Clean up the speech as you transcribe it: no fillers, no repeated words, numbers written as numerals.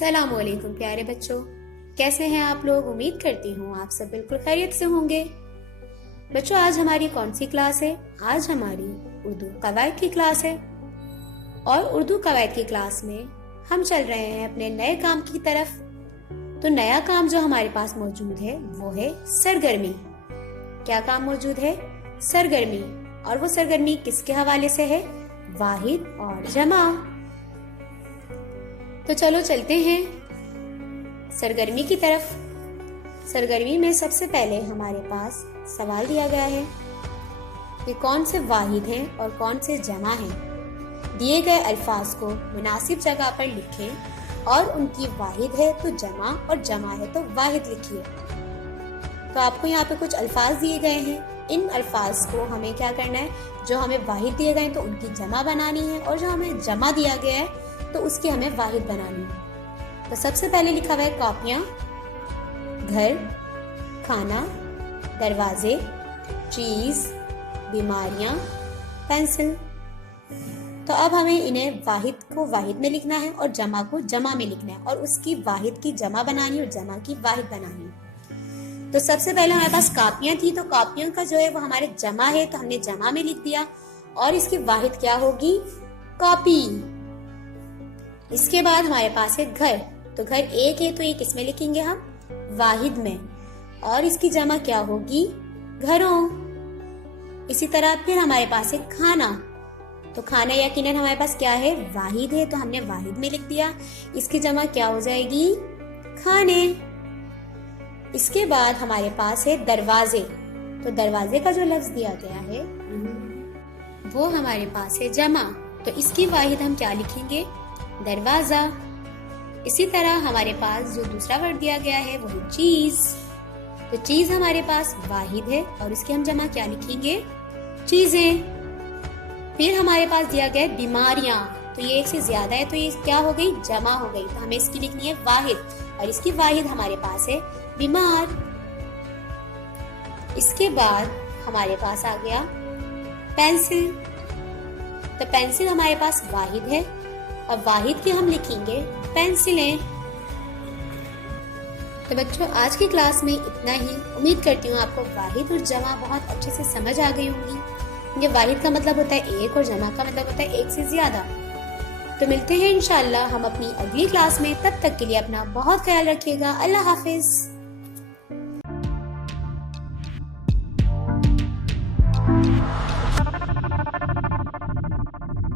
अस्सलामुअलैकुम प्यारे बच्चों, कैसे हैं आप लोग। उम्मीद करती हूँ आप सब बिल्कुल खैरियत से होंगे। बच्चों, आज हमारी कौन सी क्लास है? आज हमारी उर्दू कवायद की क्लास है। और उर्दू कवायद की क्लास में हम चल रहे हैं अपने नए काम की तरफ। तो नया काम जो हमारे पास मौजूद है वो है सरगर्मी। क्या काम मौजूद है? सरगर्मी। और वो सरगर्मी किसके हवाले से है? वाहिद और जमा। तो चलो चलते हैं सरगर्मी की तरफ। सरगर्मी में सबसे पहले हमारे पास सवाल दिया गया है कि कौन से वाहिद हैं और कौन से जमा हैं। दिए गए अल्फाज को मुनासिब जगह पर लिखें और उनकी वाहिद है तो जमा और जमा है तो वाहिद लिखिए। तो आपको यहाँ पे कुछ अल्फाज दिए गए हैं। इन अल्फाज को हमें क्या करना है? जो हमें वाहिद दिए गए हैं तो उनकी जमा बनानी है, और जो हमें जमा दिया गया है तो उसकी हमें वाहिद बनानी है। तो सबसे पहले लिखा हुआ है कॉपियां, घर, खाना, दरवाजे, चीज, बीमारियां, पेंसिल। तो अब हमें इन्हें वाहिद को वाहिद में लिखना है और जमा को जमा में लिखना है, और उसकी वाहिद की जमा बनानी है और जमा की वाहिद बनानी है। तो सबसे पहले हमारे पास कॉपियां थी, तो कॉपियों का जो है वो हमारे जमा है तो हमने जमा में लिख दिया, और इसकी वाहिद क्या होगी? कॉपी। इसके बाद हमारे पास है घर। तो घर एक है तो ये किस में लिखेंगे हम? वाहिद में। और इसकी जमा क्या होगी? घरों। इसी तरह फिर हमारे पास है खाना। तो खाना यकीनन हमारे पास क्या है? वाहिद है तो हमने वाहिद में लिख दिया। इसकी जमा क्या हो जाएगी? खाने। इसके बाद हमारे पास है दरवाजे। तो दरवाजे का जो लफ्ज दिया गया है वो हमारे पास है जमा, तो इसकी वाहिद हम क्या लिखेंगे? दरवाजा। इसी तरह हमारे पास जो दूसरा वर्ड दिया गया है वो है चीज। तो चीज हमारे पास वाहिद है और इसकी हम जमा क्या लिखेंगे? चीजें। फिर हमारे पास दिया गया है बीमारियां। तो ये एक से ज्यादा है तो ये क्या हो गई? जमा हो गई। तो हमें इसकी लिखनी है वाहिद, और इसकी वाहिद हमारे पास है बीमार। इसके बाद हमारे पास आ गया पेंसिल। तो पेंसिल हमारे पास वाहिद है और वाहिद की हम लिखेंगे पेंसिलें। तो बच्चों, आज की क्लास में इतना ही। उम्मीद करती हूँ आपको वाहिद और जमा बहुत अच्छे से समझ आ गई होंगी। ये वाहिद का मतलब होता है एक और जमा का मतलब होता है एक से ज्यादा। तो मिलते हैं इंशाल्लाह हम अपनी अगली क्लास में। तब तक के लिए अपना बहुत ख्याल रखिएगा। अल्लाह हाफिज।